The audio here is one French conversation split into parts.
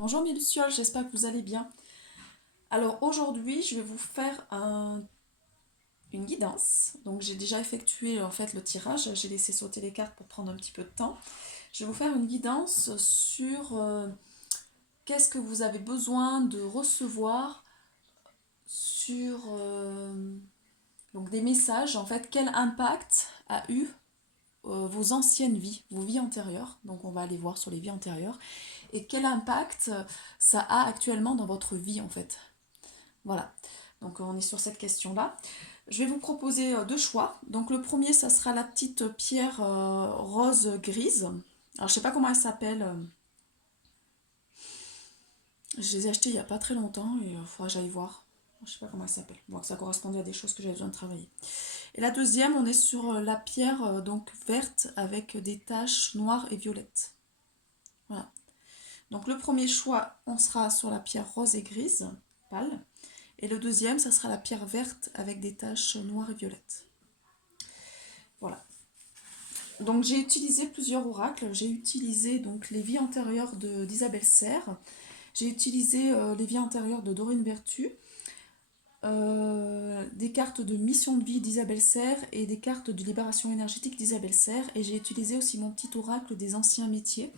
Bonjour mes lucioles, j'espère que vous allez bien. Alors aujourd'hui, je vais vous faire une guidance. Donc j'ai déjà effectué en fait le tirage, j'ai laissé sauter les cartes pour prendre un petit peu de temps. Je vais vous faire une guidance sur qu'est-ce que vous avez besoin de recevoir sur donc des messages. En fait, quel impact a eu vos anciennes vies, vos vies antérieures. Donc on va aller voir sur les vies antérieures. Et quel impact ça a actuellement dans votre vie en fait. Voilà, donc on est sur cette question-là. Je vais vous proposer deux choix. Donc le premier, ça sera la petite pierre rose grise. Alors je sais pas comment elle s'appelle. Je les ai achetées il y a pas très longtemps et il faudra que j'aille voir. Je sais pas comment elle s'appelle. Bon, ça correspondait à des choses que j'avais besoin de travailler. Et la deuxième, on est sur la pierre donc verte avec des taches noires et violettes. Voilà. Donc le premier choix, on sera sur la pierre rose et grise, pâle. Et le deuxième, ça sera la pierre verte avec des taches noires et violettes. Voilà. Donc j'ai utilisé plusieurs oracles. J'ai utilisé donc les vies antérieures d'Isabelle Serre. J'ai utilisé les vies antérieures de Dorine Vertu. Des cartes de mission de vie d'Isabelle Serre et des cartes de libération énergétique d'Isabelle Serre. Et j'ai utilisé aussi mon petit oracle des anciens métiers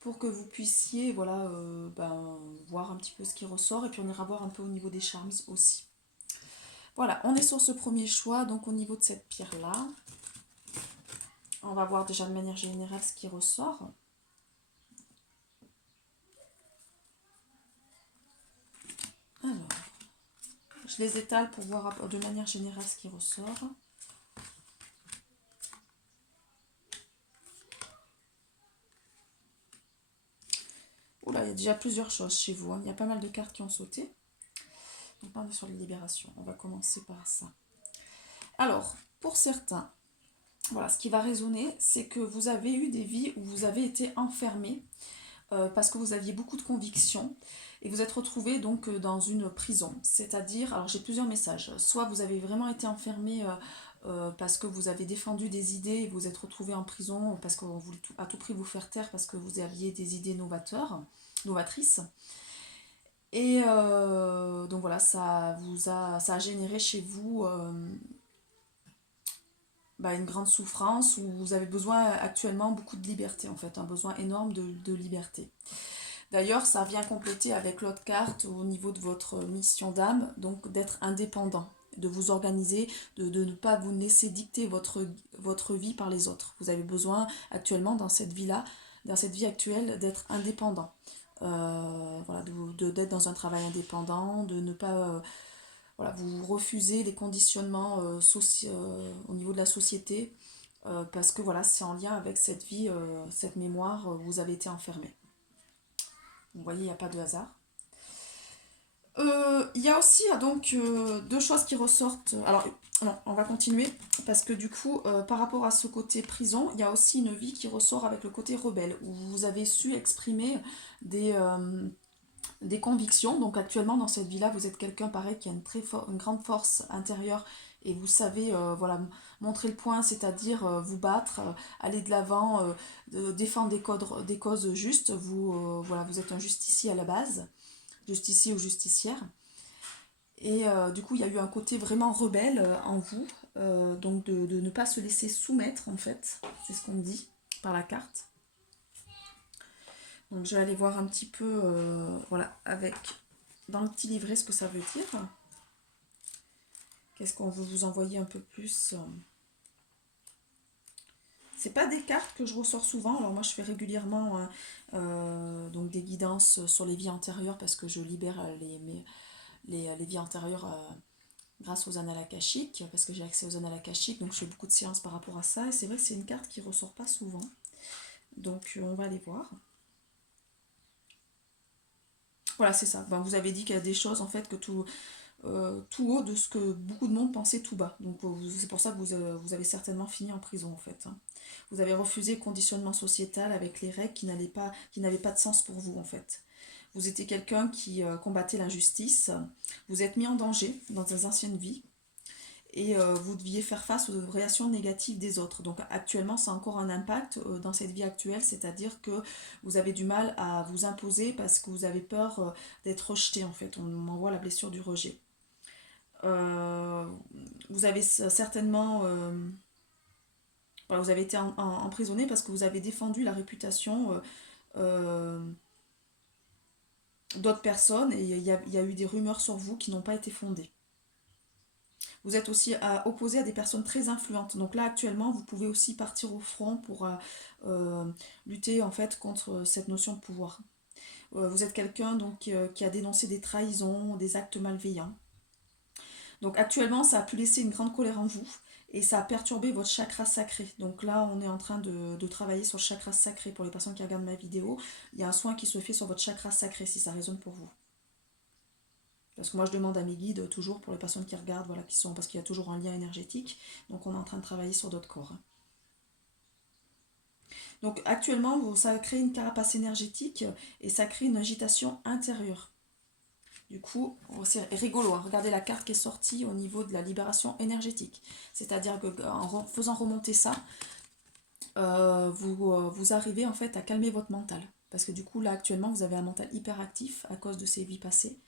pour que vous puissiez voilà, voir un petit peu ce qui ressort. Et puis on ira voir un peu au niveau des charmes aussi. Voilà, on est sur ce premier choix. Donc au niveau de cette pierre-là, on va voir déjà de manière générale ce qui ressort. Alors, je les étale pour voir de manière générale ce qui ressort. Oula, il y a déjà plusieurs choses chez vous. Il y a pas mal de cartes qui ont sauté. Donc on est sur les libérations. On va commencer par ça. Alors, pour certains, voilà, ce qui va résonner, c'est que vous avez eu des vies où vous avez été enfermés parce que vous aviez beaucoup de convictions et vous êtes retrouvé donc dans une prison. C'est-à-dire, alors j'ai plusieurs messages. Soit vous avez vraiment été enfermé parce que vous avez défendu des idées et vous êtes retrouvé en prison parce qu'on voulait à tout prix vous faire taire parce que vous aviez des idées novatrices. Et donc voilà, ça a généré chez vous une grande souffrance où vous avez besoin actuellement beaucoup de liberté en fait, un besoin énorme de liberté. D'ailleurs, ça vient compléter avec l'autre carte au niveau de votre mission d'âme, donc d'être indépendant, de vous organiser, de ne pas vous laisser dicter votre vie par les autres. Vous avez besoin actuellement dans cette vie-là, dans cette vie actuelle, d'être indépendant. Voilà, d'être dans un travail indépendant, de ne pas voilà, vous refusez les conditionnements au niveau de la société parce que voilà, c'est en lien avec cette vie, cette mémoire, vous avez été enfermé. Vous voyez, il n'y a pas de hasard. Il y a aussi donc deux choses qui ressortent. Alors, non, on va continuer parce que du coup, par rapport à ce côté prison, il y a aussi une vie qui ressort avec le côté rebelle où vous avez su exprimer des, euh, des convictions. Donc, actuellement, dans cette vie-là, vous êtes quelqu'un pareil qui a une grande force intérieure et vous savez voilà, montrer le point, c'est-à-dire vous battre, aller de l'avant, défendre des causes justes. Voilà, vous êtes un justicier à la base, justicier ou justicière. Et du coup, il y a eu un côté vraiment rebelle en vous, donc de ne pas se laisser soumettre en fait, c'est ce qu'on me dit par la carte. Donc je vais aller voir un petit peu, voilà, avec dans le petit livret ce que ça veut dire. Qu'est-ce qu'on veut vous envoyer un peu plus. C'est pas des cartes que je ressors souvent, alors moi je fais régulièrement donc des guidances sur les vies antérieures parce que je libère les vies antérieures grâce aux annales akashiques, parce que j'ai accès aux annales akashiques, donc je fais beaucoup de séances par rapport à ça, et c'est vrai que c'est une carte qui ressort pas souvent. Donc on va aller voir. Voilà, c'est ça. Ben, vous avez dit qu'il y a des choses en fait que tout haut de ce que beaucoup de monde pensait tout bas. Donc c'est pour ça que vous avez certainement fini en prison en fait, hein. Vous avez refusé le conditionnement sociétal avec les règles qui n'avaient pas de sens pour vous en fait. Vous étiez quelqu'un qui combattait l'injustice, vous êtes mis en danger dans des anciennes vies, et vous deviez faire face aux réactions négatives des autres. Donc actuellement, ça a encore un impact dans cette vie actuelle, c'est-à-dire que vous avez du mal à vous imposer parce que vous avez peur d'être rejeté en fait. On m'envoie la blessure du rejet. Euh, vous avez certainement... voilà, vous avez été emprisonné parce que vous avez défendu la réputation euh, d'autres personnes et il y a eu des rumeurs sur vous qui n'ont pas été fondées. Vous êtes aussi opposé à des personnes très influentes. Donc là, actuellement, vous pouvez aussi partir au front pour euh, lutter en fait contre cette notion de pouvoir. Vous êtes quelqu'un donc qui a dénoncé des trahisons, des actes malveillants. Donc actuellement, ça a pu laisser une grande colère en vous et ça a perturbé votre chakra sacré. Donc là, on est en train de travailler sur le chakra sacré. Pour les personnes qui regardent ma vidéo, il y a un soin qui se fait sur votre chakra sacré si ça résonne pour vous. Parce que moi, je demande à mes guides toujours pour les personnes qui regardent, voilà, qui sont, parce qu'il y a toujours un lien énergétique. Donc, on est en train de travailler sur d'autres corps. Donc, actuellement, ça crée une carapace énergétique et ça crée une agitation intérieure. Du coup, c'est rigolo, hein. Regardez la carte qui est sortie au niveau de la libération énergétique. C'est-à-dire qu'en faisant remonter ça, vous arrivez en fait à calmer votre mental. Parce que du coup, là, actuellement, vous avez un mental hyperactif à cause de ces vies passées.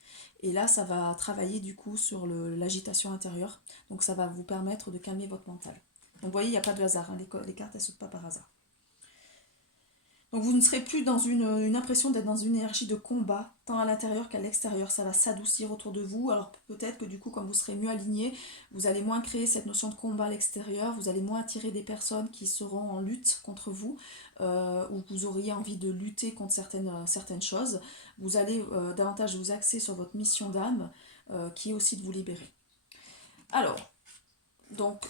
Et là, ça va travailler du coup sur l'agitation intérieure. Donc, ça va vous permettre de calmer votre mental. Donc, vous voyez, il n'y a pas de hasard, hein. Les cartes, elles ne sautent pas par hasard. Donc vous ne serez plus dans une impression d'être dans une énergie de combat, tant à l'intérieur qu'à l'extérieur. Ça va s'adoucir autour de vous. Alors peut-être que du coup, quand vous serez mieux aligné, vous allez moins créer cette notion de combat à l'extérieur, vous allez moins attirer des personnes qui seront en lutte contre vous, ou vous auriez envie de lutter contre certaines choses. Vous allez davantage vous axer sur votre mission d'âme, qui est aussi de vous libérer. Alors, donc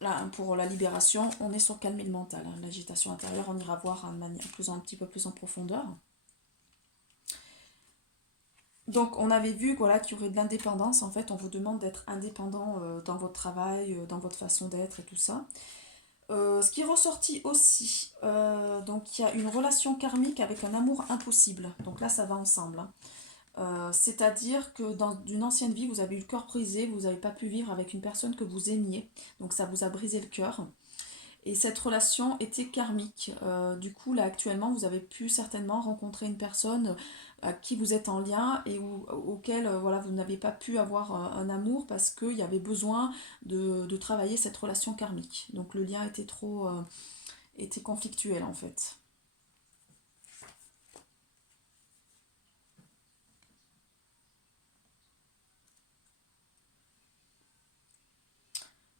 là, pour la libération, on est sur calmer le mental, hein. L'agitation intérieure, on ira voir un petit peu plus en profondeur. Donc, on avait vu voilà, qu'il y aurait de l'indépendance. En fait, on vous demande d'être indépendant dans votre travail, dans votre façon d'être et tout ça. Ce qui est ressorti aussi, donc il y a une relation karmique avec un amour impossible. Donc là, ça va ensemble, hein. C'est-à-dire que dans une ancienne vie, vous avez eu le cœur brisé, vous n'avez pas pu vivre avec une personne que vous aimiez. Donc ça vous a brisé le cœur. Et cette relation était karmique. Du coup, là, actuellement, vous avez pu certainement rencontrer une personne à qui vous êtes en lien et auquel voilà, vous n'avez pas pu avoir un amour parce qu'il y avait besoin de travailler cette relation karmique. Donc le lien était était conflictuel en fait.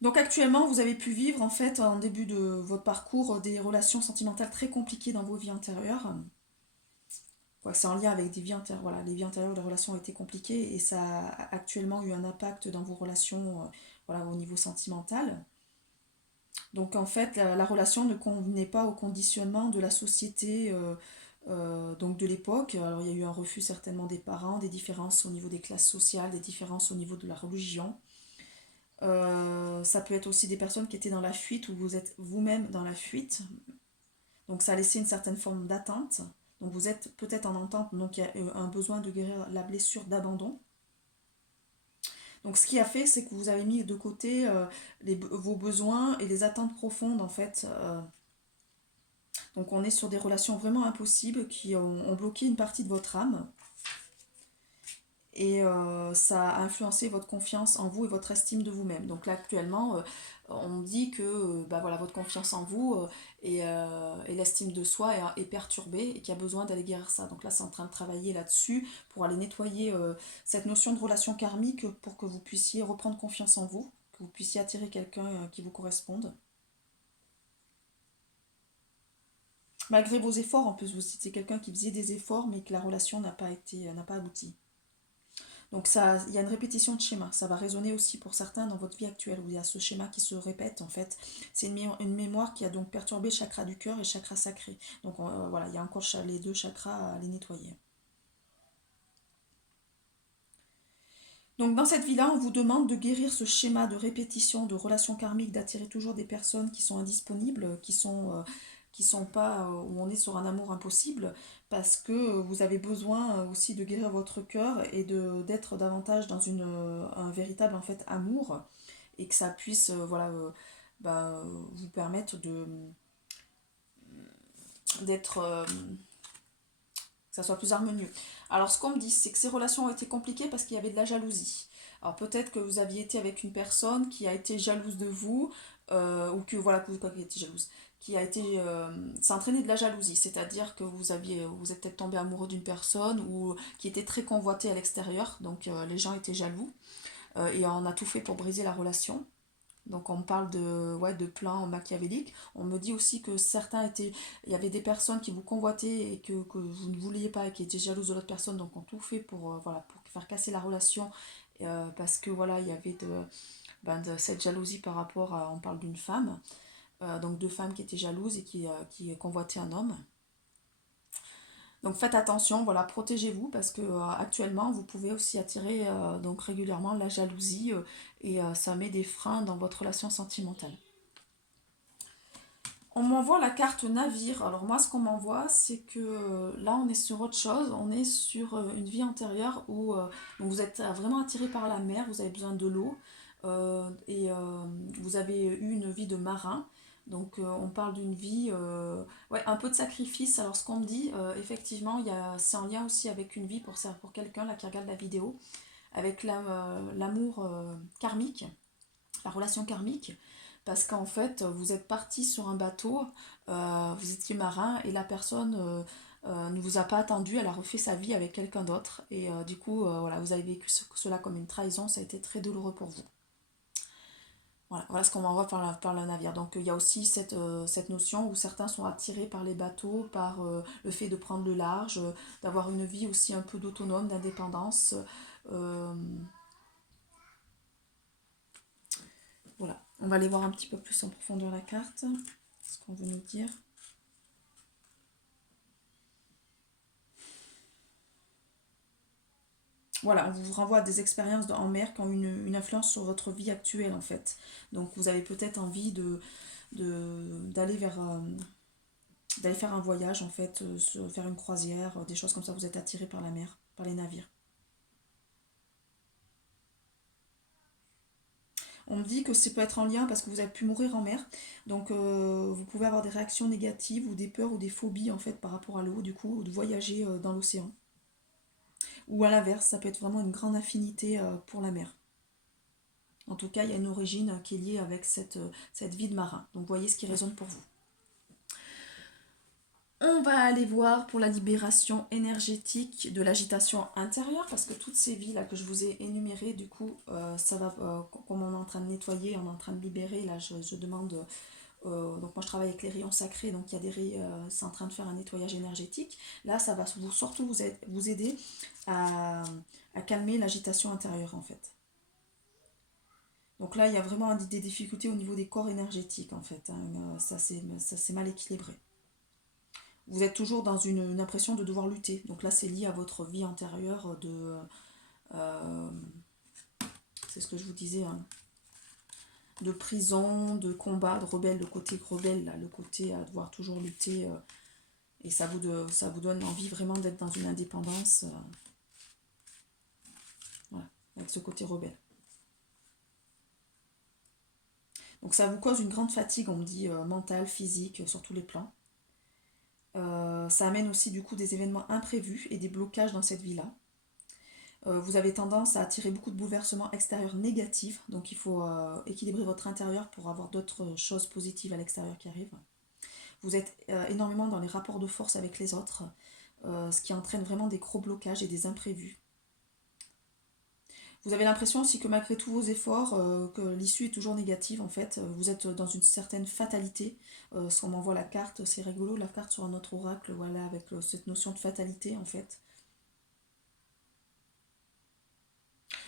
Donc actuellement, vous avez pu vivre en fait en début de votre parcours des relations sentimentales très compliquées dans vos vies antérieures. Ouais, c'est en lien avec des vies antérieures. Voilà, les vies antérieures, les relations ont été compliquées et ça a actuellement eu un impact dans vos relations voilà, au niveau sentimental. Donc en fait, la relation ne convenait pas au conditionnement de la société donc de l'époque. Alors il y a eu un refus certainement des parents, des différences au niveau des classes sociales, des différences au niveau de la religion. Ça peut être aussi des personnes qui étaient dans la fuite ou vous êtes vous-même dans la fuite. Donc ça a laissé une certaine forme d'attente. Donc vous êtes peut-être en entente, donc il y a un besoin de guérir la blessure d'abandon. Donc ce qui a fait, c'est que vous avez mis de côté vos besoins et les attentes profondes en fait. Donc on est sur des relations vraiment impossibles qui ont bloqué une partie de votre âme. Et ça a influencé votre confiance en vous et votre estime de vous-même. Donc là actuellement, on dit que bah voilà, votre confiance en vous et l'estime de soi est perturbée et qu'il y a besoin d'aller guérir ça. Donc là, c'est en train de travailler là-dessus pour aller nettoyer cette notion de relation karmique pour que vous puissiez reprendre confiance en vous, que vous puissiez attirer quelqu'un qui vous corresponde. Malgré vos efforts, en plus, vous étiez quelqu'un qui faisait des efforts, mais que la relation n'a pas abouti. Donc ça, il y a une répétition de schéma. Ça va résonner aussi pour certains dans votre vie actuelle où il y a ce schéma qui se répète en fait. C'est une mémoire qui a donc perturbé le chakra du cœur et le chakra sacré. Donc voilà, il y a encore les deux chakras à les nettoyer. Donc dans cette vie-là, on vous demande de guérir ce schéma de répétition, de relations karmiques, d'attirer toujours des personnes qui sont indisponibles, qui sont pas où on est sur un amour impossible, parce que vous avez besoin aussi de guérir votre cœur et d'être davantage dans un véritable en fait amour. et que ça puisse voilà, vous permettre d'être que ça soit plus harmonieux. Alors ce qu'on me dit, c'est que ces relations ont été compliquées parce qu'il y avait de la jalousie. Alors peut-être que vous aviez été avec une personne qui a été jalouse de vous, ou que voilà, que vous été jalouse, qui a été, ça a entraîné de la jalousie, c'est-à-dire que vous êtes peut-être tombé amoureux d'une personne ou qui était très convoitée à l'extérieur, donc les gens étaient jaloux, et on a tout fait pour briser la relation. Donc on parle ouais, de plans machiavéliques. On me dit aussi que il y avait des personnes qui vous convoitaient et que vous ne vouliez pas et qui étaient jalouses de l'autre personne, donc on tout fait pour, voilà, pour faire casser la relation, parce que voilà, il y avait de cette jalousie par rapport à, on parle d'une femme, donc deux femmes qui étaient jalouses et qui convoitaient un homme. Donc faites attention, voilà, protégez-vous parce que actuellement vous pouvez aussi attirer donc régulièrement la jalousie, et ça met des freins dans votre relation sentimentale. On m'envoie la carte navire. Alors moi ce qu'on m'envoie c'est que là on est sur autre chose, on est sur une vie antérieure où donc vous êtes vraiment attiré par la mer, vous avez besoin de l'eau, et vous avez eu une vie de marin. Donc on parle d'une vie, ouais, un peu de sacrifice. Alors ce qu'on me dit, effectivement, c'est en lien aussi avec une vie pour ça, pour quelqu'un là qui regarde la vidéo, avec l'amour karmique, la relation karmique, parce qu'en fait, vous êtes parti sur un bateau, vous étiez marin, et la personne ne vous a pas attendu, elle a refait sa vie avec quelqu'un d'autre, et du coup, voilà, vous avez vécu cela comme une trahison, ça a été très douloureux pour vous. Voilà, voilà ce qu'on m'envoie par le navire. Donc il y a aussi cette notion où certains sont attirés par les bateaux, par le fait de prendre le large, d'avoir une vie aussi un peu d'autonome, d'indépendance. Euh, voilà, on va aller voir un petit peu plus en profondeur la carte, ce qu'on veut nous dire. Voilà, on vous renvoie à des expériences en mer qui ont une influence sur votre vie actuelle en fait. Donc vous avez peut-être envie d'aller d'aller faire un voyage en fait, faire une croisière, des choses comme ça, vous êtes attiré par la mer, par les navires. On me dit que ça peut être en lien parce que vous avez pu mourir en mer, donc vous pouvez avoir des réactions négatives ou des peurs ou des phobies en fait par rapport à l'eau, du coup, ou de voyager dans l'océan. Ou à l'inverse, ça peut être vraiment une grande affinité pour la mer. En tout cas, il y a une origine qui est liée avec cette vie de marin. Donc voyez ce qui résonne pour vous. On va aller voir pour la libération énergétique de l'agitation intérieure, parce que toutes ces vies là que je vous ai énumérées, du coup, ça va, comme on est en train de nettoyer, on est en train de libérer, là je demande, donc moi je travaille avec les rayons sacrés, donc il y a des c'est en train de faire un nettoyage énergétique. Là, ça va surtout vous aider à calmer l'agitation intérieure en fait. Donc là, il y a vraiment des difficultés au niveau des corps énergétiques en fait, hein. Ça c'est mal équilibré. Vous êtes toujours dans une impression de devoir lutter. Donc là, c'est lié à votre vie antérieure euh, c'est ce que je vous disais, hein, de prison, de combat, de rebelle, le côté rebelle, là, le côté à devoir toujours lutter. Et ça vous donne envie vraiment d'être dans une indépendance. Voilà, avec ce côté rebelle. Donc ça vous cause une grande fatigue, on me dit, mentale, physique, sur tous les plans. Ça amène aussi du coup des événements imprévus et des blocages dans cette vie-là. Vous avez tendance à attirer beaucoup de bouleversements extérieurs négatifs, donc il faut équilibrer votre intérieur pour avoir d'autres choses positives à l'extérieur qui arrivent. Vous êtes énormément dans les rapports de force avec les autres, ce qui entraîne vraiment des gros blocages et des imprévus. Vous avez l'impression aussi que malgré tous vos efforts, que l'issue est toujours négative en fait. Vous êtes dans une certaine fatalité. Si on m'envoie la carte, c'est rigolo, la carte sur un autre oracle, voilà, avec cette notion de fatalité en fait.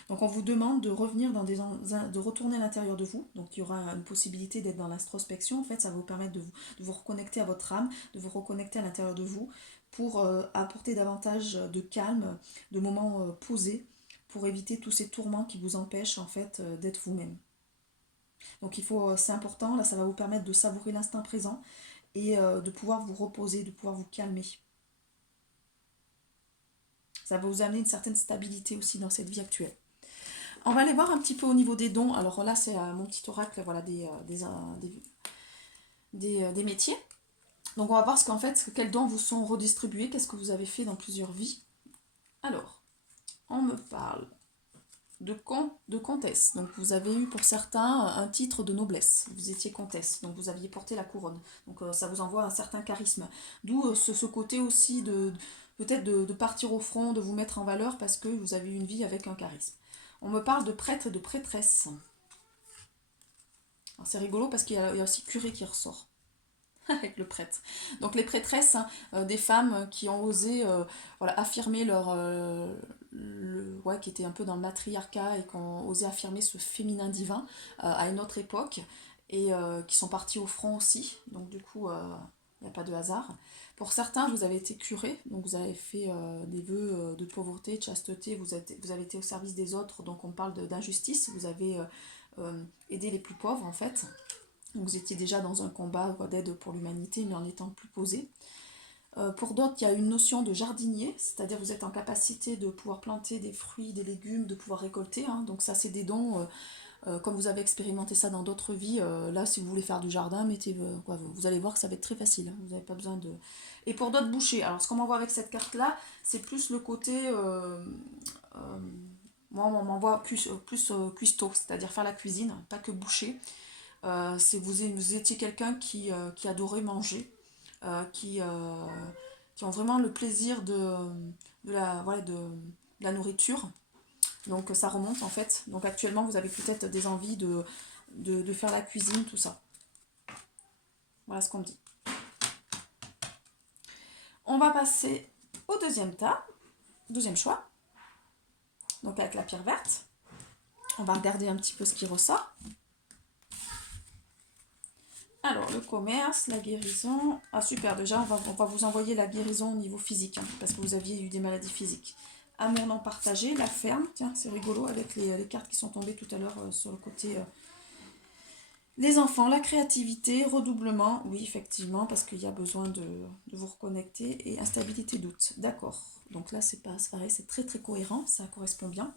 Donc on vous demande de revenir de retourner à l'intérieur de vous. Donc il y aura une possibilité d'être dans l'introspection. En fait, ça va vous permettre de vous reconnecter à votre âme, de vous reconnecter à l'intérieur de vous pour apporter davantage de calme, de moments posés, pour éviter tous ces tourments qui vous empêchent en fait d'être vous-même. Donc c'est important, là ça va vous permettre de savourer l'instant présent et de pouvoir vous reposer, de pouvoir vous calmer. Ça va vous amener une certaine stabilité aussi dans cette vie actuelle. On va aller voir un petit peu au niveau des dons. Alors là, c'est mon petit oracle, voilà, des métiers. Donc on va voir ce qu'en fait, quels dons vous sont redistribués, qu'est-ce que vous avez fait dans plusieurs vies. Alors, on me parle de comtesse. Donc vous avez eu pour certains un titre de noblesse. Vous étiez comtesse, donc vous aviez porté la couronne. Donc ça vous envoie un certain charisme. D'où ce côté aussi de peut-être de partir au front, de vous mettre en valeur parce que vous avez eu une vie avec un charisme. On me parle de prêtre et de prêtresse. C'est rigolo parce qu'il y a aussi curé qui ressort avec le prêtre. Donc les prêtresses, hein, des femmes qui ont osé voilà, affirmer ouais, qui étaient un peu dans le matriarcat et qui ont osé affirmer ce féminin divin à une autre époque et qui sont parties au front aussi. Donc du coup, il n'y a pas de hasard. Pour certains, vous avez été curé, donc vous avez fait des vœux de pauvreté, de chasteté, vous avez été au service des autres, donc on parle d'injustice, vous avez aidé les plus pauvres en fait. Donc vous étiez déjà dans un combat d'aide pour l'humanité, mais en étant plus posé. Pour d'autres, il y a une notion de jardinier, c'est-à-dire vous êtes en capacité de pouvoir planter des fruits, des légumes, de pouvoir récolter. Hein. Donc ça, c'est des dons, comme vous avez expérimenté ça dans d'autres vies. Là, si vous voulez faire du jardin, vous allez voir que ça va être très facile. Hein. Vous n'avez pas besoin de... Et pour d'autres, boucher. Alors, ce qu'on m'envoie avec cette carte-là, c'est plus le côté... moi, on m'envoie plus cuistot, c'est-à-dire faire la cuisine, pas que boucher. Vous étiez quelqu'un qui adorait manger, qui ont vraiment le plaisir de la nourriture. Donc ça remonte en fait. Donc actuellement vous avez peut-être des envies de faire la cuisine, tout ça. Voilà ce qu'on me dit. On va passer au deuxième choix. Donc avec la pierre verte. On va regarder un petit peu ce qui ressort. Alors, le commerce, la guérison... Ah super, déjà, on va vous envoyer la guérison au niveau physique, hein, parce que vous aviez eu des maladies physiques. Amour non partagé, la ferme, tiens, c'est rigolo avec les cartes qui sont tombées tout à l'heure sur le côté... Les enfants, la créativité, redoublement, oui, effectivement, parce qu'il y a besoin de vous reconnecter, et instabilité, doute. D'accord, donc là, c'est pareil, c'est très très cohérent, ça correspond bien.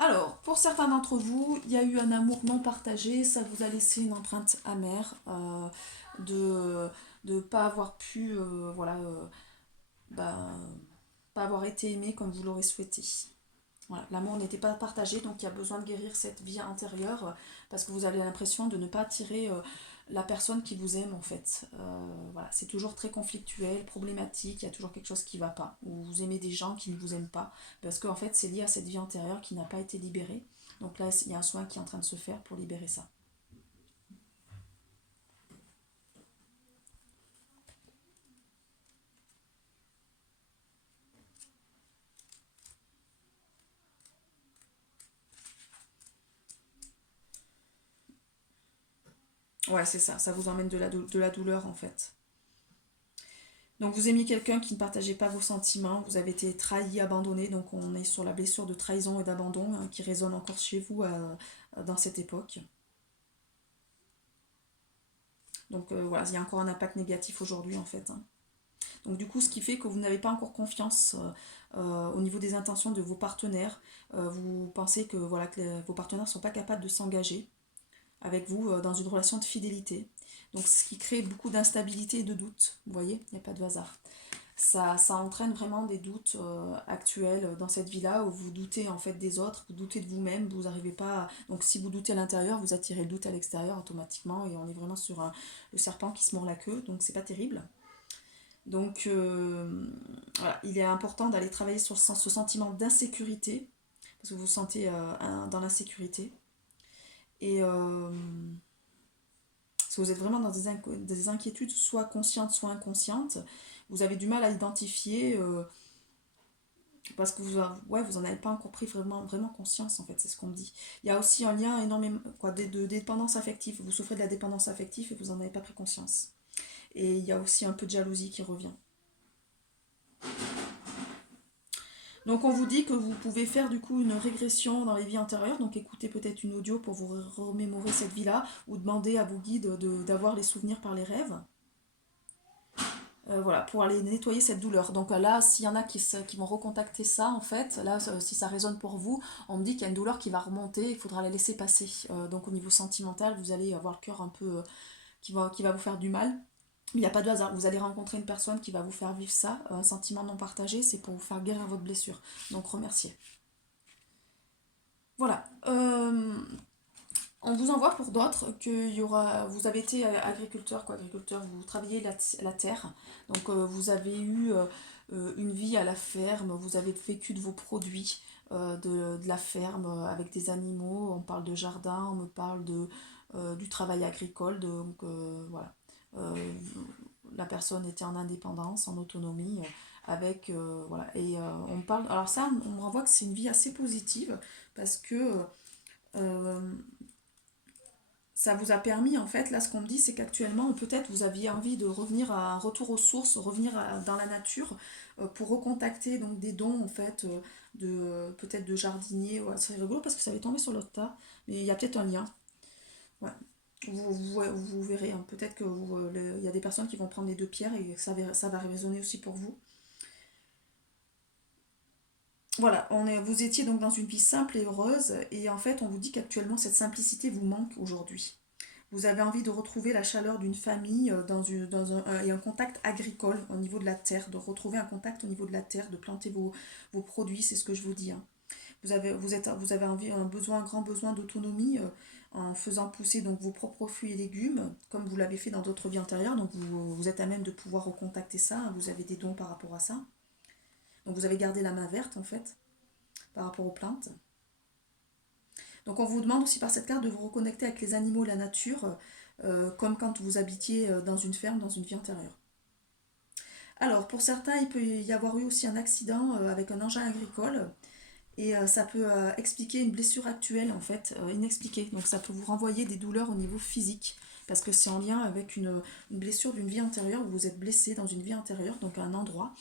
Alors, pour certains d'entre vous, il y a eu un amour non partagé, ça vous a laissé une empreinte amère de ne pas avoir pu, voilà, pas avoir été aimé comme vous l'aurez souhaité. Voilà, l'amour n'était pas partagé, donc il y a besoin de guérir cette vie intérieure parce que vous avez l'impression de ne pas attirer la personne qui vous aime en fait. Voilà, c'est toujours très conflictuel, problématique, il y a toujours quelque chose qui ne va pas. Ou vous aimez des gens qui ne vous aiment pas parce qu'en fait c'est lié à cette vie intérieure qui n'a pas été libérée. Donc là, il y a un soin qui est en train de se faire pour libérer ça. Ouais, c'est ça, ça vous emmène de la douleur en fait. Donc vous aimiez quelqu'un qui ne partageait pas vos sentiments, vous avez été trahi, abandonné, donc on est sur la blessure de trahison et d'abandon hein, qui résonne encore chez vous dans cette époque. Donc voilà, il y a encore un impact négatif aujourd'hui en fait. Hein. Donc du coup, ce qui fait que vous n'avez pas encore confiance au niveau des intentions de vos partenaires. Vous pensez que, voilà, vos partenaires ne sont pas capables de s'engager avec vous dans une relation de fidélité. Donc ce qui crée beaucoup d'instabilité et de doute. Vous voyez, il n'y a pas de hasard. Ça entraîne vraiment des doutes actuels dans cette vie-là où vous doutez en fait des autres, vous doutez de vous-même, vous n'arrivez pas... Donc si vous doutez à l'intérieur, vous attirez le doute à l'extérieur automatiquement et on est vraiment sur le serpent qui se mord la queue, donc c'est pas terrible. Donc voilà, il est important d'aller travailler sur ce sentiment d'insécurité, parce que vous vous sentez dans l'insécurité. Et parce que vous êtes vraiment dans des inquiétudes, soit conscientes, soit inconscientes. Vous avez du mal à identifier, parce que vous en avez pas encore pris vraiment conscience, en fait, c'est ce qu'on me dit. Il y a aussi un lien énormément de dépendance affective. Vous souffrez de la dépendance affective et vous n'en avez pas pris conscience. Et il y a aussi un peu de jalousie qui revient. Donc on vous dit que vous pouvez faire du coup une régression dans les vies antérieures, donc écoutez peut-être une audio pour vous remémorer cette vie-là, ou demander à vos guides d'avoir les souvenirs par les rêves. voilà, pour aller nettoyer cette douleur. Donc là, s'il y en a qui vont recontacter ça, en fait, là, si ça résonne pour vous, on me dit qu'il y a une douleur qui va remonter, il faudra la laisser passer. Donc au niveau sentimental, vous allez avoir le cœur un peu qui va vous faire du mal. Il n'y a pas de hasard, vous allez rencontrer une personne qui va vous faire vivre ça, un sentiment non partagé, c'est pour vous faire guérir votre blessure. Donc remerciez. Voilà. On vous envoie pour d'autres qu'il y aura. Vous avez été agriculteur, quoi, agriculteur, vous travaillez la terre, donc vous avez eu une vie à la ferme, vous avez vécu de vos produits de la ferme avec des animaux, on parle de jardin, on me parle du travail agricole, donc voilà. Euh, la personne était en indépendance, en autonomie, avec voilà. Et on parle. Alors ça, on me renvoie que c'est une vie assez positive parce que euh, ça vous a permis, en fait, là ce qu'on me dit, c'est qu'actuellement, peut-être vous aviez envie de revenir à un retour aux sources, revenir dans la nature, pour recontacter donc des dons, en fait, peut-être de jardinier. Ouais, c'est rigolo parce que ça avait tombé sur l'autre tas, mais il y a peut-être un lien. Ouais. Vous verrez, hein, peut-être que il y a des personnes qui vont prendre les deux pierres et ça va résonner aussi pour vous. Voilà, vous étiez donc dans une vie simple et heureuse, et en fait, on vous dit qu'actuellement, cette simplicité vous manque aujourd'hui. Vous avez envie de retrouver la chaleur d'une famille et un contact agricole au niveau de la terre, de retrouver un contact au niveau de la terre, de planter vos produits, c'est ce que je vous dis, hein. Vous avez un grand besoin d'autonomie en faisant pousser donc vos propres fruits et légumes, comme vous l'avez fait dans d'autres vies antérieures, donc vous êtes à même de pouvoir recontacter ça, hein. Vous avez des dons par rapport à ça. Donc vous avez gardé la main verte en fait, par rapport aux plantes. Donc on vous demande aussi par cette carte de vous reconnecter avec les animaux, la nature, comme quand vous habitiez dans une ferme, dans une vie antérieure. Alors pour certains, il peut y avoir eu aussi un accident avec un engin agricole et ça peut expliquer une blessure actuelle en fait, inexpliquée. Donc ça peut vous renvoyer des douleurs au niveau physique parce que c'est en lien avec une blessure d'une vie antérieure où vous êtes blessé dans une vie antérieure, donc à un endroit.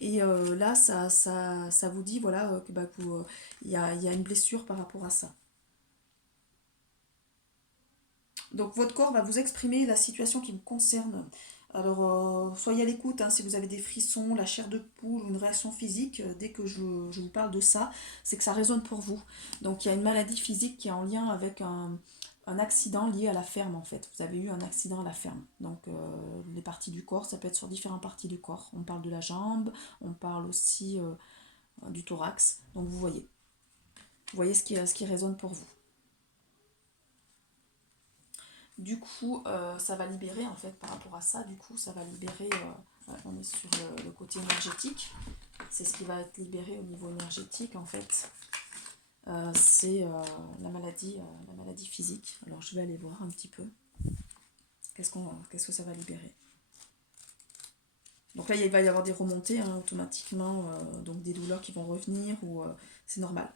Et là, ça vous dit voilà, que bah, y a une blessure par rapport à ça. Donc votre corps va vous exprimer la situation qui vous concerne. Alors soyez à l'écoute, hein, si vous avez des frissons, la chair de poule ou une réaction physique, dès que je vous parle de ça, c'est que ça résonne pour vous. Donc il y a une maladie physique qui est en lien avec un accident lié à la ferme en fait. Vous avez eu un accident à la ferme. Donc les parties du corps, ça peut être sur différentes parties du corps. On parle de la jambe, on parle aussi du thorax. Donc vous voyez ce qui résonne pour vous. Du coup, ça va libérer en fait par rapport à ça. Du coup, ça va libérer. Ouais, on est sur le côté énergétique. C'est ce qui va être libéré au niveau énergétique en fait. C'est la maladie physique. Alors je vais aller voir un petit peu. Qu'est-ce que ça va libérer. Donc là, il va y avoir des remontées hein, automatiquement, donc des douleurs qui vont revenir ou c'est normal.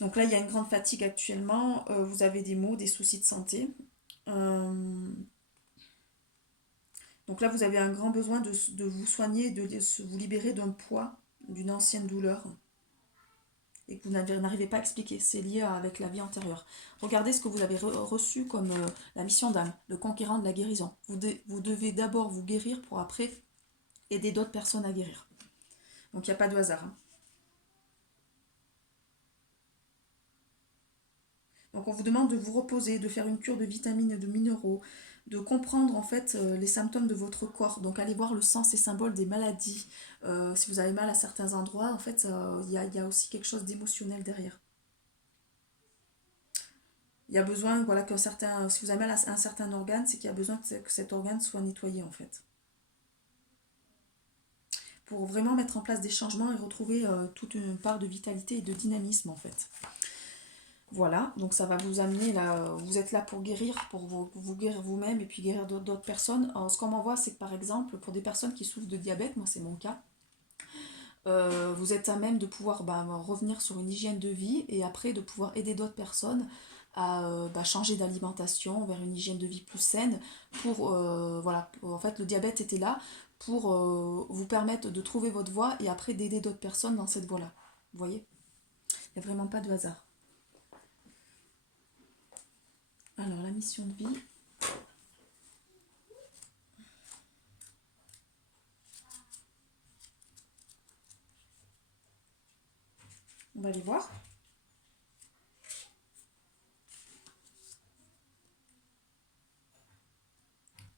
Donc là, il y a une grande fatigue actuellement. Vous avez des maux, des soucis de santé. Euh, Donc là, vous avez un grand besoin de vous soigner, de vous libérer d'un poids, d'une ancienne douleur, et que vous n'arrivez pas à expliquer. C'est lié avec la vie antérieure. Regardez ce que vous avez reçu comme la mission d'âme, le conquérant de la guérison. Vous devez d'abord vous guérir pour après aider d'autres personnes à guérir. Donc il n'y a pas de hasard, hein. Donc on vous demande de vous reposer, de faire une cure de vitamines et de minéraux, de comprendre en fait les symptômes de votre corps. Donc allez voir le sens et symbole des maladies. Si vous avez mal à certains endroits, en fait, il y a aussi quelque chose d'émotionnel derrière. Il y a besoin, voilà, si vous avez mal à un certain organe, c'est qu'il y a besoin que cet organe soit nettoyé en fait. Pour vraiment mettre en place des changements et retrouver toute une part de vitalité et de dynamisme en fait. Voilà, donc ça va vous amener là, vous êtes là pour guérir, pour vous guérir vous-même et puis guérir d'autres personnes. Alors, ce qu'on m'envoie, c'est que par exemple, pour des personnes qui souffrent de diabète, moi c'est mon cas, vous êtes à même de pouvoir revenir sur une hygiène de vie et après de pouvoir aider d'autres personnes à changer d'alimentation vers une hygiène de vie plus saine pour, voilà, en fait le diabète était là pour vous permettre de trouver votre voie et après d'aider d'autres personnes dans cette voie-là. Vous voyez? Il n'y a vraiment pas de hasard. Alors la mission de vie, On va aller voir.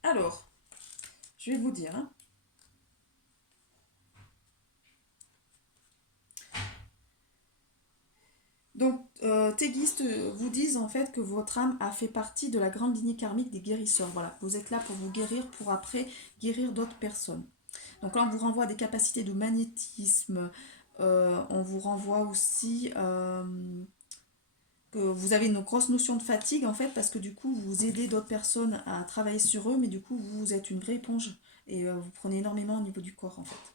Alors, je vais vous dire, hein. Donc, Tégistes vous disent en fait que votre âme a fait partie de la grande lignée karmique des guérisseurs. Voilà, vous êtes là pour vous guérir, pour après guérir d'autres personnes. Donc là, on vous renvoie à des capacités de magnétisme. On vous renvoie aussi que vous avez une grosse notion de fatigue en fait, parce que du coup, vous aidez d'autres personnes à travailler sur eux, mais du coup, vous êtes une vraie éponge et vous prenez énormément au niveau du corps en fait.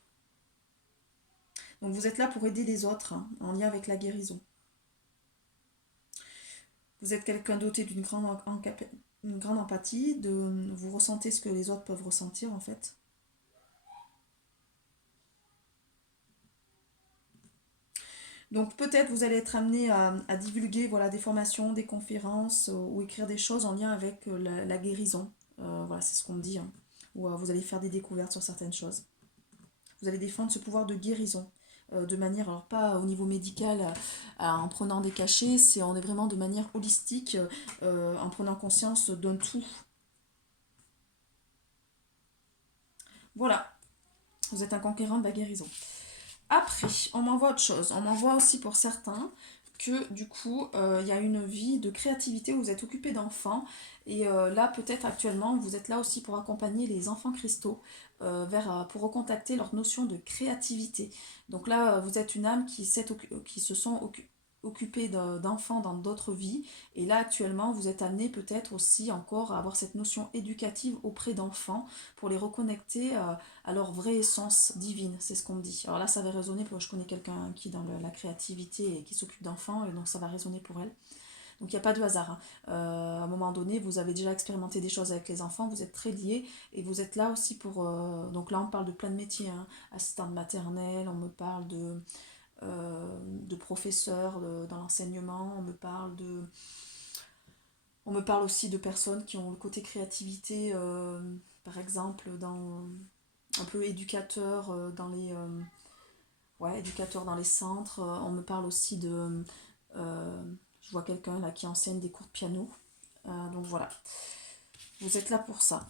Donc vous êtes là pour aider les autres hein, en lien avec la guérison. Vous êtes quelqu'un doté une grande empathie, vous ressentez ce que les autres peuvent ressentir en fait. Donc peut-être vous allez être amené à divulguer voilà, des formations, des conférences ou écrire des choses en lien avec la guérison. Voilà, c'est ce qu'on me dit. Hein. Ou vous allez faire des découvertes sur certaines choses. Vous allez défendre ce pouvoir de guérison de manière, alors pas au niveau médical en prenant des cachets, on est vraiment de manière holistique en prenant conscience d'un tout. Voilà, vous êtes un conquérant de la guérison. Après, on m'envoie autre chose. On m'envoie aussi pour certains que du coup, il y a une vie de créativité où vous êtes occupé d'enfants. Et là, peut-être actuellement, vous êtes là aussi pour accompagner les enfants cristaux pour recontacter leur notion de créativité. Donc là, vous êtes une âme qui se sont occupés d'enfants dans d'autres vies. Et là, actuellement, vous êtes amené peut-être aussi encore à avoir cette notion éducative auprès d'enfants pour les reconnecter à leur vraie essence divine, c'est ce qu'on me dit. Alors là, ça va résonner, parce que je connais quelqu'un qui est dans la créativité et qui s'occupe d'enfants, et donc ça va résonner pour elle. Donc il n'y a pas de hasard. Hein. À un moment donné, vous avez déjà expérimenté des choses avec les enfants, vous êtes très liés, et vous êtes là aussi pour... donc là, on parle de plein de métiers. Hein. Assistante maternelle, on me parle de professeur dans l'enseignement, on me parle aussi de personnes qui ont le côté créativité, par exemple, un peu éducateur éducateur dans les centres. On me parle aussi euh, je vois quelqu'un là qui enseigne des cours de piano. Donc voilà, vous êtes là pour ça.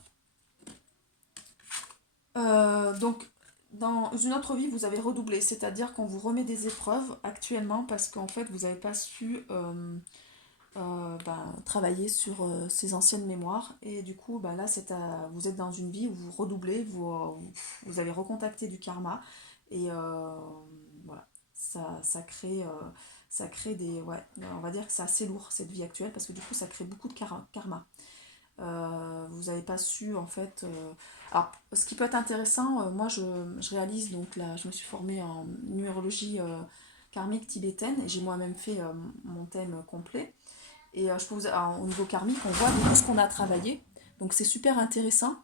Donc dans une autre vie, vous avez redoublé, c'est-à-dire qu'on vous remet des épreuves actuellement parce qu'en fait vous n'avez pas su travailler sur ces anciennes mémoires, et du coup là vous êtes dans une vie où vous redoublez, vous avez recontacté du karma, et voilà, ça crée des... Ouais, on va dire que c'est assez lourd cette vie actuelle, parce que du coup ça crée beaucoup de karma. Vous n'avez pas su en fait... Alors ce qui peut être intéressant, moi je réalise, donc là je me suis formée en numérologie karmique tibétaine, et j'ai moi-même fait mon thème complet. Et je peux au niveau karmique, on voit tout ce qu'on a travaillé. Donc c'est super intéressant.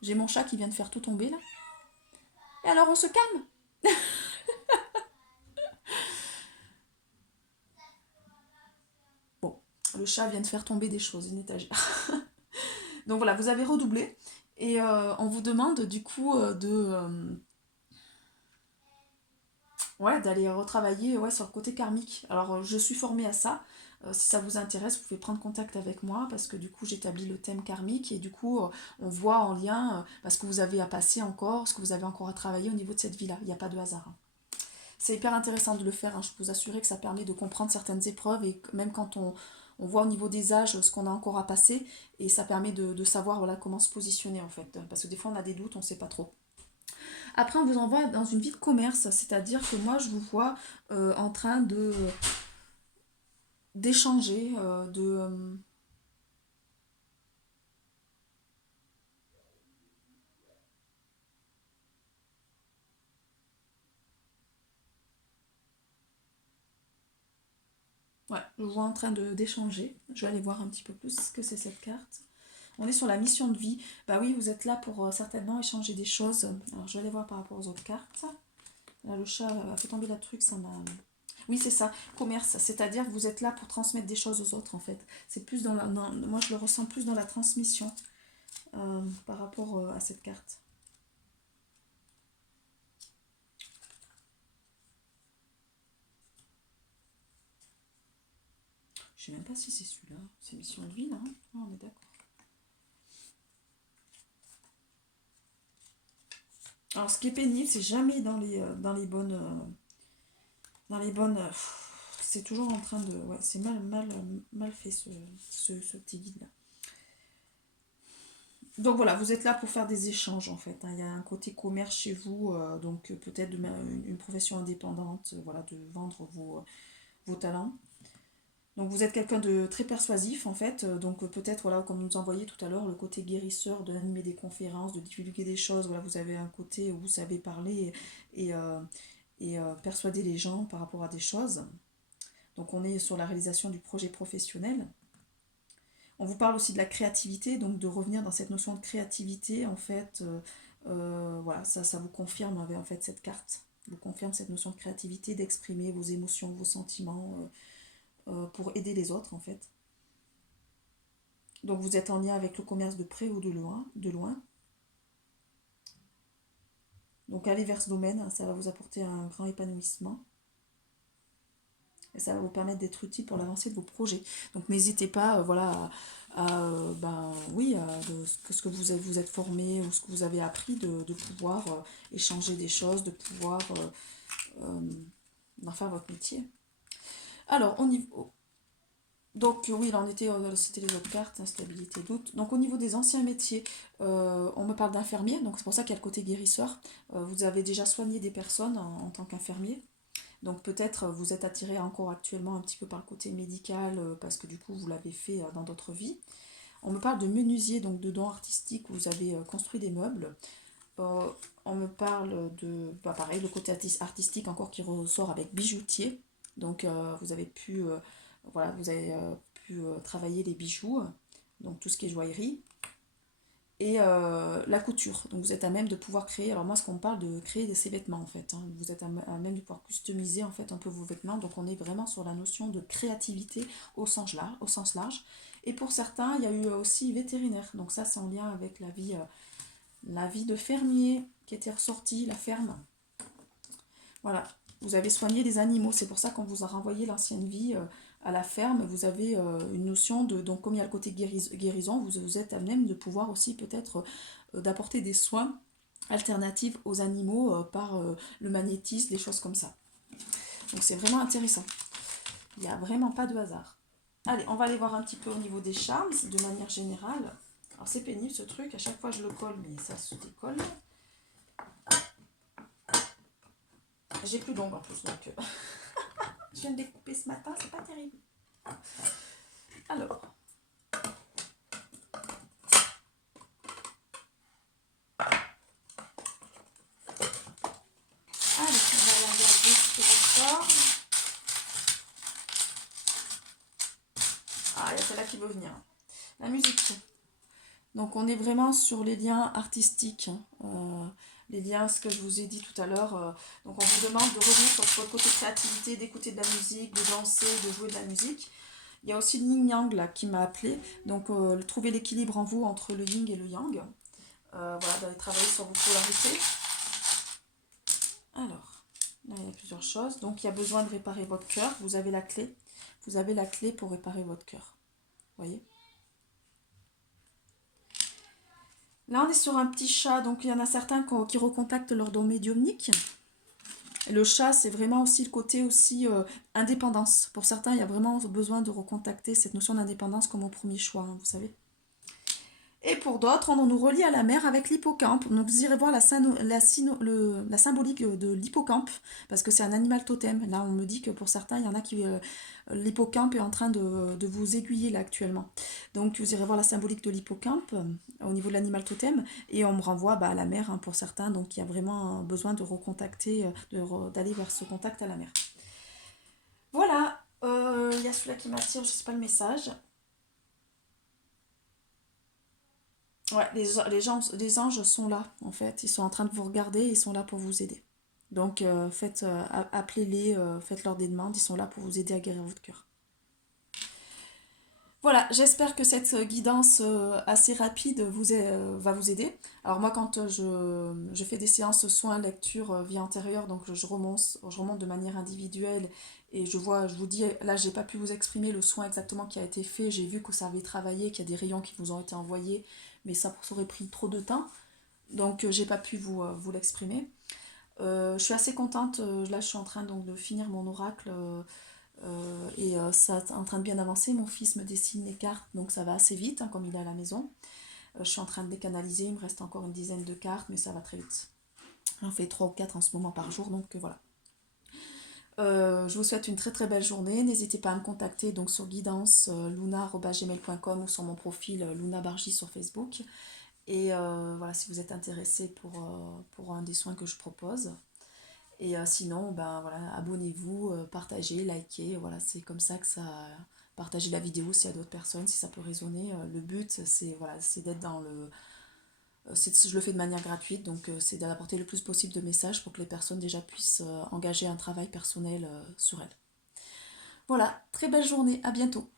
J'ai mon chat qui vient de faire tout tomber là. Et alors on se calme. Bon, le chat vient de faire tomber des choses, une étagère. Donc voilà, vous avez redoublé. Et on vous demande du coup ouais, d'aller retravailler sur le côté karmique. Alors je suis formée à ça. Si ça vous intéresse, vous pouvez prendre contact avec moi, parce que du coup j'établis le thème karmique, et du coup on voit en lien ce que vous avez à passer encore, ce que vous avez encore à travailler au niveau de cette vie-là. Il n'y a pas de hasard. Hein. C'est hyper intéressant de le faire. Hein. Je peux vous assurer que ça permet de comprendre certaines épreuves, et même quand on voit au niveau des âges ce qu'on a encore à passer, et ça permet de savoir voilà, comment se positionner en fait. Parce que des fois on a des doutes, on ne sait pas trop. Après, on vous envoie dans une vie de commerce, c'est-à-dire que moi, je vous vois en train d'échanger, ouais, je vous vois en train d'échanger. Je vais aller voir un petit peu plus ce que c'est cette carte. On est sur la mission de vie. Bah oui, vous êtes là pour certainement échanger des choses. Alors, je vais aller voir par rapport aux autres cartes. Là, le chat a fait tomber la truc, ça m'a... Oui, c'est ça, commerce, c'est-à-dire que vous êtes là pour transmettre des choses aux autres en fait. C'est plus moi je le ressens plus dans la transmission par rapport à cette carte. Je sais même pas si c'est celui-là. C'est mission de vie, là. Ah, on est d'accord. Alors, ce qui est pénible, c'est jamais dans les bonnes... dans les bonnes... c'est toujours en train de... Ouais, c'est mal fait, ce petit guide-là. Donc voilà, vous êtes là pour faire des échanges en fait, hein. Il y a un côté commerce chez vous, donc peut-être une profession indépendante, voilà, de vendre vos talents. Donc vous êtes quelqu'un de très persuasif en fait, donc peut-être voilà comme nous envoyez tout à l'heure le côté guérisseur de d'animer des conférences, de divulguer des choses, voilà vous avez un côté où vous savez parler et, persuader les gens par rapport à des choses. Donc on est sur la réalisation du projet professionnel. On vous parle aussi de la créativité, donc de revenir dans cette notion de créativité en fait, voilà ça vous confirme avec en fait cette carte, vous confirme cette notion de créativité, d'exprimer vos émotions, vos sentiments. Pour aider les autres en fait. Donc vous êtes en lien avec le commerce de près ou de loin, de loin. Donc allez vers ce domaine, hein, ça va vous apporter un grand épanouissement. Et ça va vous permettre d'être utile pour l'avancée de vos projets. Donc n'hésitez pas, voilà, oui, ce que vous êtes formé ou ce que vous avez appris, de pouvoir échanger des choses, de pouvoir en faire votre métier. Alors, au niveau, donc oui, là on était, c'était les autres cartes, instabilité, doute. Donc au niveau des anciens métiers, on me parle d'infirmier, donc c'est pour ça qu'il y a le côté guérisseur. Vous avez déjà soigné des personnes en tant qu'infirmier. Donc peut-être vous êtes attiré encore actuellement un petit peu par le côté médical, parce que du coup vous l'avez fait dans d'autres vies. On me parle de menuisier, donc de dons artistiques, où vous avez construit des meubles. Euh, on me parle de, pareil, le côté artistique encore qui ressort avec bijoutier. Donc vous avez pu, voilà, vous avez pu travailler les bijoux, donc tout ce qui est joaillerie. Et la couture, donc vous êtes à même de pouvoir créer, alors moi ce qu'on me parle de créer ces vêtements en fait, hein. Vous êtes à même de pouvoir customiser en fait un peu vos vêtements, donc on est vraiment sur la notion de créativité au sens large. Et pour certains, il y a eu aussi vétérinaire, donc ça c'est en lien avec la vie de fermier qui était ressortie, la ferme. Voilà, vous avez soigné les animaux, c'est pour ça qu'on vous a renvoyé l'ancienne vie à la ferme, vous avez une notion de, donc comme il y a le côté guérison, vous êtes à même de pouvoir aussi peut-être d'apporter des soins alternatifs aux animaux par le magnétisme, des choses comme ça. Donc c'est vraiment intéressant, il n'y a vraiment pas de hasard. Allez, on va aller voir un petit peu au niveau des charmes, de manière générale. Alors c'est pénible ce truc, à chaque fois je le colle, mais ça se décolle. J'ai plus d'ongles en plus, donc je viens de découper ce matin, c'est pas terrible. Alors, allez, on va aller regarder ce que je sors. Ah, il y a celle-là qui veut venir. La musique. Donc on est vraiment sur les liens artistiques, hein. Les liens, ce que je vous ai dit tout à l'heure. Donc on vous demande de revenir sur votre côté créativité, d'écouter de la musique, de danser, de jouer de la musique. Il y a aussi le yin yang là qui m'a appelé. Donc trouver l'équilibre en vous entre le yin et le yang. Voilà, d'aller travailler sur vos polarités. Alors, là il y a plusieurs choses. Donc il y a besoin de réparer votre cœur. Vous avez la clé. Vous avez la clé pour réparer votre cœur. Vous voyez ? Là, on est sur un petit chat, donc il y en a certains qui recontactent leur don médiumnique. Et le chat, c'est vraiment aussi le côté aussi indépendance. Pour certains, il y a vraiment besoin de recontacter cette notion d'indépendance comme au premier choix, hein, vous savez. Et pour d'autres, on nous relie à la mer avec l'hippocampe. Donc vous irez voir la symbolique de l'hippocampe, parce que c'est un animal totem. Là, on me dit que pour certains, il y en a qui... l'hippocampe est en train de vous aiguiller là actuellement. Donc vous irez voir la symbolique de l'hippocampe au niveau de l'animal totem, et on me renvoie à la mer, hein, pour certains. Donc il y a vraiment besoin de recontacter, d'aller vers ce contact à la mer. Voilà, il y a celui-là qui m'attire, je ne sais pas le message. Ouais, les anges sont là, en fait. Ils sont en train de vous regarder, ils sont là pour vous aider. Donc, appelez-les, faites-leur des demandes, ils sont là pour vous aider à guérir votre cœur. Voilà, j'espère que cette guidance assez rapide va vous aider. Alors moi, quand je fais des séances soins lecture vie antérieure, donc je remonte de manière individuelle et je vous dis, là, j'ai pas pu vous exprimer le soin exactement qui a été fait. J'ai vu que ça avait travaillé, qu'il y a des rayons qui vous ont été envoyés, mais ça aurait pris trop de temps, donc j'ai pas pu vous l'exprimer. Je suis assez contente. Là, je suis en train donc de finir mon oracle. Ça est en train de bien avancer. Mon fils me dessine les cartes, donc ça va assez vite, hein, comme il est à la maison. Je suis en train de les canaliser, il me reste encore une dizaine de cartes, mais ça va très vite. J'en fais 3 ou 4 en ce moment par jour, donc voilà. Je vous souhaite une très très belle journée. N'hésitez pas à me contacter donc sur guidance luna@gmail.com ou sur mon profil Luna Bargy sur Facebook. Et voilà, si vous êtes intéressé pour un des soins que je propose. Et sinon, ben voilà, abonnez-vous, partagez, likez, voilà, c'est comme ça que ça. Partagez la vidéo aussi à d'autres personnes si ça peut résonner. Le but, c'est voilà, c'est d'être dans le. Je le fais de manière gratuite, donc c'est d'apporter le plus possible de messages pour que les personnes déjà puissent engager un travail personnel sur elles. Voilà, très belle journée, à bientôt.